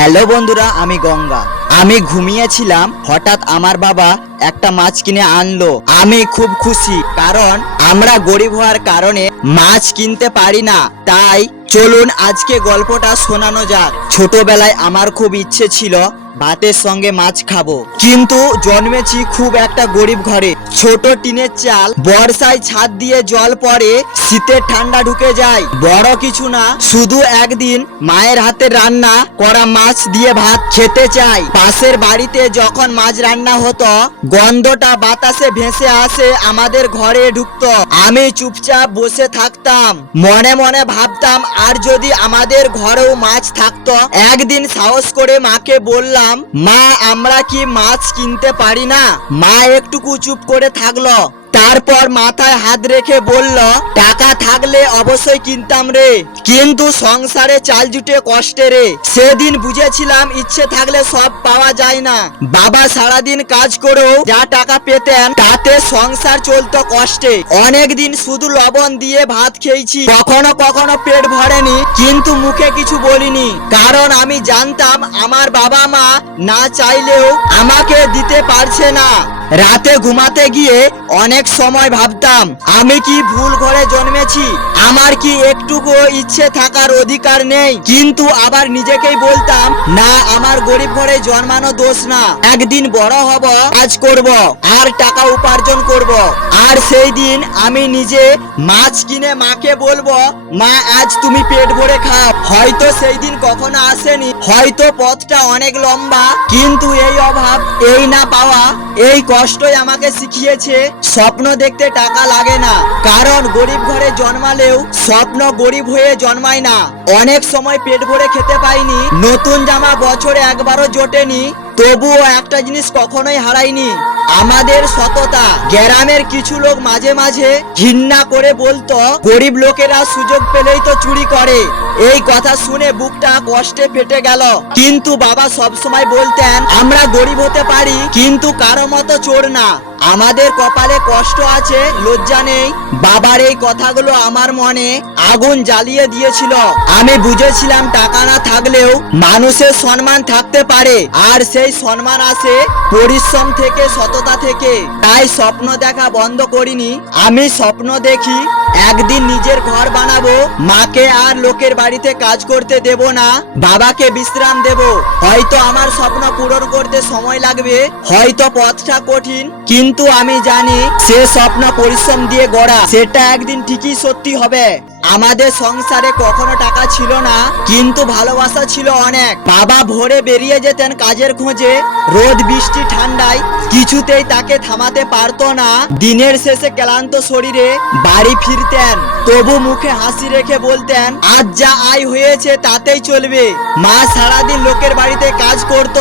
Hello বন্ধুরা, আমি গঙ্গা। আমি ঘুমিয়েছিলাম, হঠাৎ আমার বাবা একটা মাছ কিনে আনলো। আমি খুব খুশি, কারণ আমরা গরিব হওয়ার কারণে মাছ কিনতে পারি না। তাই চলুন আজকে গল্পটা শোনানো যাক। ছোটবেলায় আমার খুব ইচ্ছে ছিল ভাতের সঙ্গে মাছ খাবো, কিন্তু জন্মেছি খুব একটা গরিব ঘরে। ছোট টিনের চাল, বর্ষায় ছাদ দিয়ে জল পড়ে, শীতের ঠান্ডা ঢুকে যায়। বড় কিছু না, শুধু একদিন মায়ের হাতের রান্না করা মাছ দিয়ে ভাত খেতে চাই। পাশের বাড়িতে যখন মাছ রান্না হতো, গন্ধটা বাতাসে ভেসে আসে, আমাদের ঘরে ঢুকতো। আমি চুপচাপ বসে থাকতাম, মনে মনে ভাবতাম আর যদি আমাদের ঘরেও মাছ থাকতো। একদিন সাহস করে মাকে বললাম, মা আমরা কি মাছ কিনতে পারি না? মা একটুকু চুপ করে থাকলো, তারপর মাথায় হাত রেখে বলল, টাকা থাকলে অবশ্যই কিনতাম রে, কিন্তু সংসারে চাল জুটে কষ্টে রে। সেদিন বুঝেছিলাম ইচ্ছে থাকলে সব পাওয়া যায় না। বাবা সারাদিন কাজ করেও যা টাকা পেতেন তাতে সংসার চলতো কষ্টে। অনেক দিন শুধু লবণ দিয়ে ভাত খেয়েছি, কখনো কখনো পেট ভরেনি, কিন্তু মুখে কিছু বলিনি, কারণ আমি জানতাম আমার বাবা মা না চাইলেও আমাকে দিতে পারছে না। রাতে ঘুমাতে গিয়ে অনেক সময় ভাবতাম, আমি কি ভুল ঘরে জন্মেছি? আমার কি একটুকু ইচ্ছে থাকার অধিকার নেই? কিন্তু আবার নিজেকেই বলতাম, না, আমার গরিব ঘরে জন্মানো দোষ না। একদিন বড় হব, কাজ করব আর টাকা উপার্জন করব। আর সেই দিন আমি নিজে মাছ কিনে মাকে বলবো, মা আজ তুমি পেট ভরে খাও। হয়তো সেই দিন কখনো আসেনি, হয়তো পথটা অনেক লম্বা, কিন্তু এই অভাব, এই না পাওয়া, এই কষ্টই আমাকে শিখিয়েছে স্বপ্ন দেখতে টাকা লাগে না। কারণ গরিব ঘরে জন্মালেও স্বপ্ন গরিব হয়ে জন্মায় না। অনেক সময় পেট ভরে খেতে পাইনি, নতুন জামা বছরে একবারও জোটেনি, তবুও একটা জিনিস কখনোই হারাইনি, আমাদের সততা। গ্রামের কিছু লোক মাঝে মাঝে ঘৃণা করে বলতো, গরিব লোকেরা সুযোগ পেলেই তো চুরি করে। এই কথা শুনে বুকটা কষ্টে ফেটে গেল। কিন্তু বাবা সবসময় বলতেন, আমরা গরিব হতে পারি, কিন্তু কারো মতো চোর না। আমাদের কপালে কষ্ট আছে, লজ্জা নেই। বাবার এই কথাগুলো আমার মনে আগুন জ্বালিয়ে দিয়েছিল। আমি বুঝেছিলাম টাকা না থাকলেও মানুষের সম্মান থাকতে পারে, আর সেই সম্মান আসে পরিশ্রম থেকে, সততা থেকে। তাই স্বপ্ন দেখা বন্ধ করিনি। আমি স্বপ্ন দেখি একদিন নিজের ঘর বানাবো, মাকে আর লোকের বাড়িতে কাজ করতে দেব না, বাবাকে বিশ্রাম দেব। হয়তো আমার স্বপ্ন পূরণ করতে সময় লাগবে, হয়তো পথটা কঠিন, কিন্তু আমি জানি সে স্বপ্ন পরিশ্রম দিয়ে গড়া, সেটা একদিন ঠিকই সত্যি হবে। আমাদের সংসারে কখনো টাকা ছিল না, কিন্তু ভালোবাসা ছিল অনেক। বাবা ভোরে বেরিয়ে যেতেন কাজের খোঁজে, রোদ বৃষ্টি ঠান্ডায় কিছুতেই তাকে থামাতে পারতো না। দিনের শেষে ক্লান্ত শরীরে বাড়ি ফিরতেন, তবু মুখে হাসি রেখে বলতেন, আজ যা আয় হয়েছে তাতেই চলবে। মা সারাদিন লোকের বাড়িতে কাজ করত,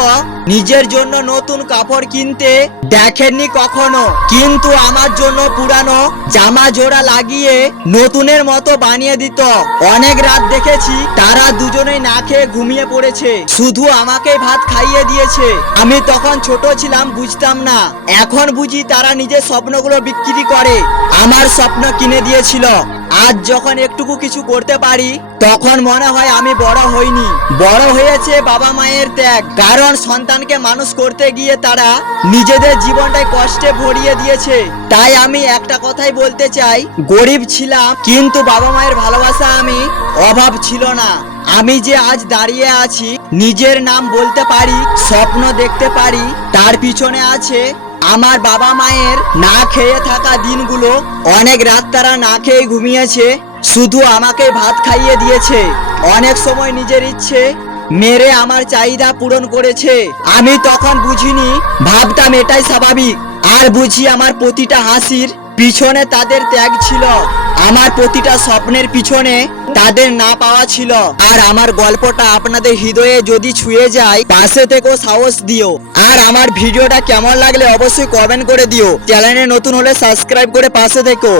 নিজের জন্য নতুন কাপড় কিনতে দেখেননি কখনো, কিন্তু আমার জন্য পুরানো জামা জোড়া লাগিয়ে নতুনের মতো বানিয়ে দিত। অনেক রাত দেখেছি তারা দুজনেই না খেয়ে ঘুমিয়ে পড়েছে, শুধু আমাকেই ভাত খাইয়ে দিয়েছে। আমি তখন ছোট ছিলাম, বুঝতাম না। এখন বুঝি তারা নিজের স্বপ্নগুলো বিক্রি করে আমার স্বপ্ন কিনে দিয়েছিল। আজ যখন একটুকু কিছু করতে পারি, তখন মনে হয় আমি বড় হইনি, বড় হয়েছে বাবা মায়ের ত্যাগ। কারণ সন্তানকে মানুষ করতে গিয়ে তারা নিজেদের জীবনটাই কষ্টে ভরিয়ে দিয়েছে। তাই আমি একটা কথাই বলতে চাই, গরিব ছিলাম, কিন্তু বাবা মায়ের ভালোবাসা আমি অভাব ছিল না। আমি যে আজ দাঁড়িয়ে আছি, নিজের নাম বলতে পারি, স্বপ্ন দেখতে পারি, তার পিছনে আছে আমার বাবা মায়ের না খেয়ে থাকা দিনগুলো। অনেক রাত তারা না খেয়ে ঘুমিয়েছে, শুধু আমাকে ভাত খাইয়ে দিয়েছে। অনেক সময় নিজের ইচ্ছে মেরে আমার চাহিদা পূরণ করেছে। আমি তখন বুঝিনি, ভাবতাম এটাই স্বাভাবিক। আর বুঝি আমার প্রতিটা হাসির পিছনে তাদের ত্যাগ ছিল, আমার প্রতিটা স্বপ্নের পিছনে তাদের না পাওয়া ছিল। আর আমার গল্পটা আপনাদের হৃদয়ে যদি ছুঁয়ে যায়, পাশে থেকেও সাহস দিও। আর আমার ভিডিওটা কেমন লাগলে অবশ্যই কমেন্ট করে দিও। চ্যানেলে নতুন হলে সাবস্ক্রাইব করে পাশে থেকো।